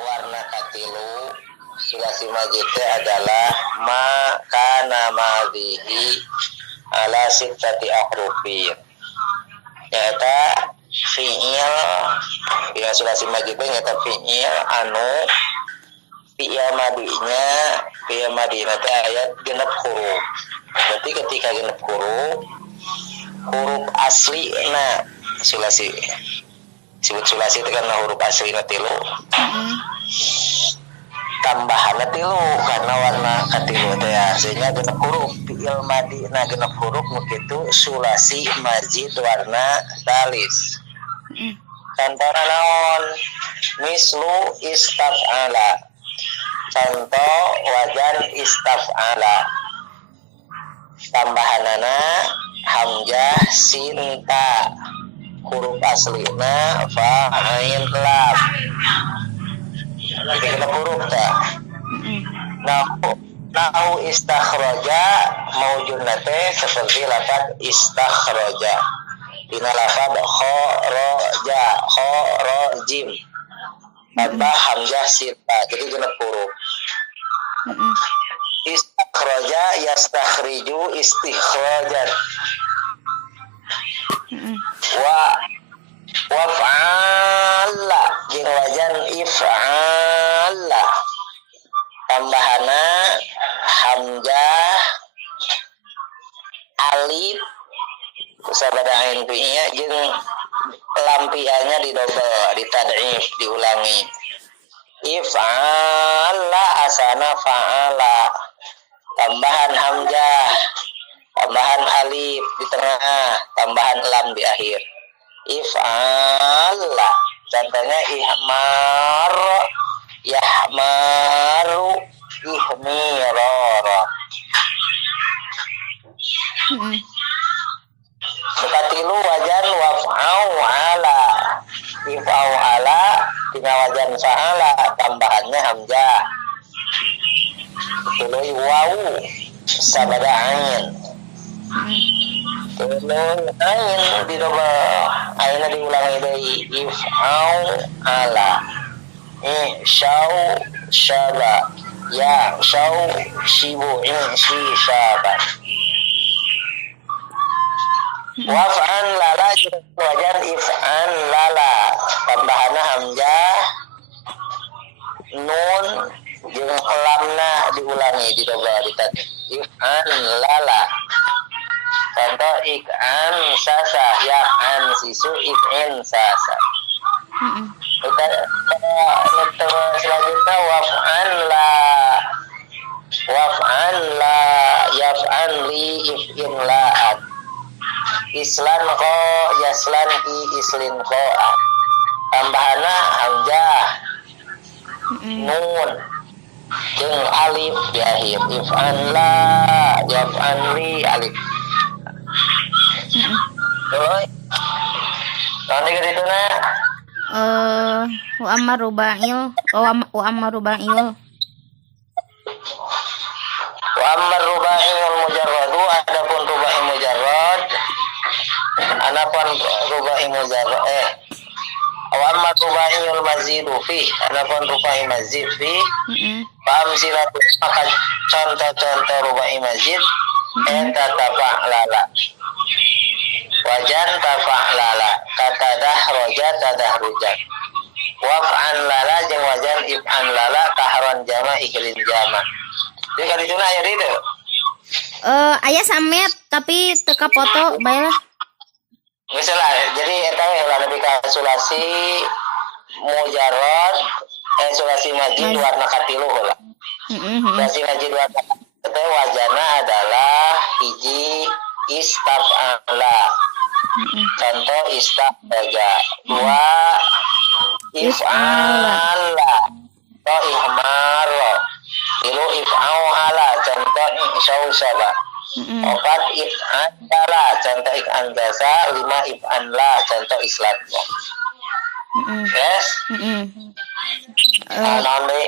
warna katilu sulasi majid adalah makana madhihi ala sittati ahrufin. Nyata fi'il ya sulasi majid nyata fi'il anu fi'il madinya teh ayat genep huruf. Berarti ketika genep huruf asli sulasi disebut sulasi itu karena huruf asli tilu. Tambahan tilu karena warna katilu teh ya, sehingga genep huruf fi'il madi genep huruf begitu sulasi mazid warna talis. Contohna naon? Mislu istaf'ala. Contoh wajan istaf'ala. Tambahanana hamzah sinta. Huruf aslina fa ain lam. Itu genep huruf tak? Nahu istakhraja maujud nate seperti lafaz istakhraja. Dina lafaz kharajim. Tambah hamzah sita. Jadi genep huruf. Istakhraja yastakhriju istikhrajan. Waf'ala jeung wajan if'ala. Tambahana hamzah alif sabada ain fi'nya jeung lampiannya didobel, ditad'if, diulangi. If'ala asana fa'ala. Tambahan hamzah, tambahan alif di tengah, tambahan lam di akhir. If'ala. Contohnya ihmar, yahmaru, ihmirara. Katilu wajan waf'au ala. If'au ala tina wajan fa'ala tambahannya hamzah. Tuluy wawu sabada ain. Tuluy ain didoba aina diulangi deui if'au ala. Syau syaba ya syau shibu insi syaba. Waf'an lala wajan if'an lala tambahanna hamzah nun jeung lamna diulangi didoba ditadif if'an lala. Contoh ik'an sasa ya'an sisu if'in sasa. Kita selanjutnya waf'an la yaf'an li if'in la'at. Islan ko yaslan ki islin ko. Tambahana hamzah nun jeung alif di akhir. If'an la yaf'an li alif. Nanti ke situ na. Wa amma rubail. Wa amma rubail mujarradu adapun rubai mujarrad. Adapun rubai mujarrad wa amma rubail mazidu fi. Adapun rubai mazid fi. Paham silatu maka contoh-contoh rubai mazid eta tafa'lala. Wajan tafa'lala kata dahroja tadahrujan. Waf'an lala jeung wajan if'an lala tahron jama iklin jama. Jadi kan itu ayat itu. Aya samet tapi teka foto baiklah. Misalnya jadi eta we lebih ka sulasi mujarrad sulasi majid warna katilu heula. Sulasi majid warna katilu wajana adalah hiji istaf'ala. Contoh istaf'aja. Dua if'ala. Contoh ihmar. Tilu if'au ala. Contoh isyawsaba. Opat if'andala. Contoh ik'andasa. Lima if'anla. Contoh islatmo. Yes? Nanti